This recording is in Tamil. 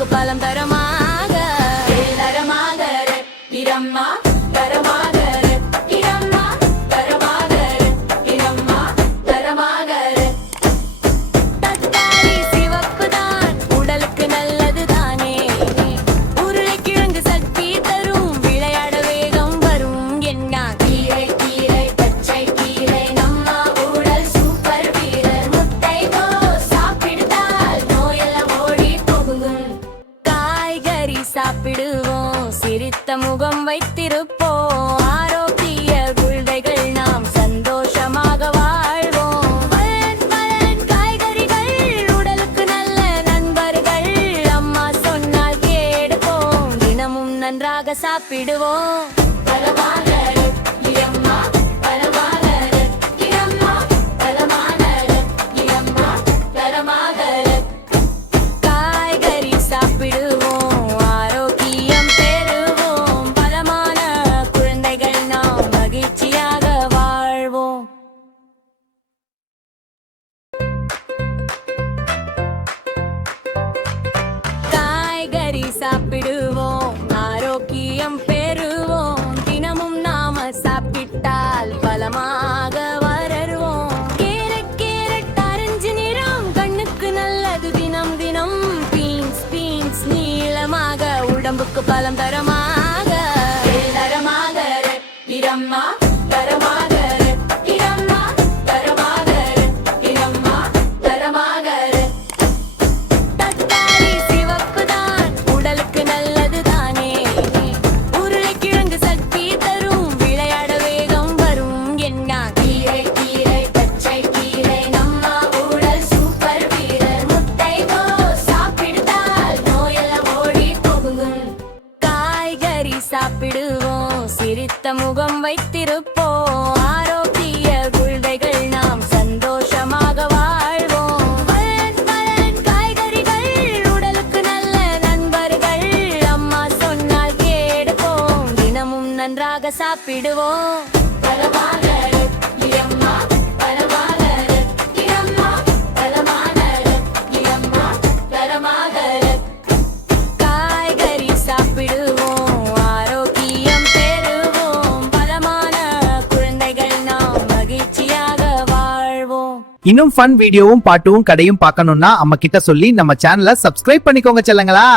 உடம்புக்கு பலம் தரமாக இரம்மா தரமாக இரம்மா தரமாக இரம்மா தரமாக. தக்காளி சிவப்புதான் உடலுக்கு நல்லதுதானே. உருளைக்கிழங்கு சக்தி தரும் விளையாட வேகம் வரும். என்ன கீரை கீரை பச்சை கீரை நம்ம உடல் சூப்பர் வீரர். முட்டை சாப்பிடுதால் நோயெல்லாம் ஓடி போகும். காய்கறி சாப்பிடுவோம், சிரித்த முகம் வைத்திருப்போம். ஆரோக்கிய குழந்தைகள் நாம் சந்தோஷமாக வாழ்வோம். பலன் காய்கறிகள் உடலுக்கு நல்ல நண்பர்கள். அம்மா சொன்னால் கேடுவோம், தினமும் நன்றாக சாப்பிடுவோம். பலமாக இரம்மா பலமாக இரம்மா பலமாக இரம்மா தரமாக. காய்கறி சாப்பிடுவோம், ஆரோக்கியம் பெறுவோம். பலமான குழந்தைகள் நாம் மகிழ்ச்சியாக வாழ்வோம். காய்கறி சாப்பிடுவோம், ஆரோக்கியம் பெறுவோம். தினமும் நாம சாப்பிட்டால் பலமாக வளருவோம். கேரட் ஆரஞ்சு நிறம் கண்ணுக்கு நல்லது. தினம் தினம் பீன்ஸ் நீளமாக உடம்புக்கு பலம் தரமாக தரமாக இரம்மா தரமாக இரம்மா தரமாக இரம்மா தரமாக. தக்காளி சிவப்புதான் உடலுக்கு நல்லதுதானே. உருளைக்கிழங்கு சக்தி தரும் விளையாட வேகம் வரும். என்ன கீரை கீரை பச்சை கீரை நம்ம உடல் சூப்பர் வீரர். முட்டை சாப்பிடுதால் நோயெல்லாம் ஓடி போகும். காய்கறி சாப்பிடுவோம், சிரித்த முகம் வைத்திருப்போம். ஆரோக்கிய குழந்தைகள் நாம் சந்தோஷமாக வாழ்வோம். பலன் காய்கறிகள் உடலுக்கு நல்ல நண்பர்கள். அம்மா சொன்னால் கேடுவோம், தினமும் நன்றாக சாப்பிடுவோம். பலமாக இரம்மா பலமாக இரம்மா பலமாக இரம்மா தரமாக. காய்கறி சாப்பிடுவோம், ஆரோக்கியம் பெறுவோம். பலமான குழந்தைகள் நாம் மகிழ்ச்சியாக வாழ்வோம். இன்னும் ஃபன் வீடியோவும் பாட்டும் கடையும் பார்க்கணும்னா அம்மா கிட்ட சொல்லி நம்ம சேனலை சப்ஸ்கிரைப் பண்ணிக்கோங்க செல்லங்களா.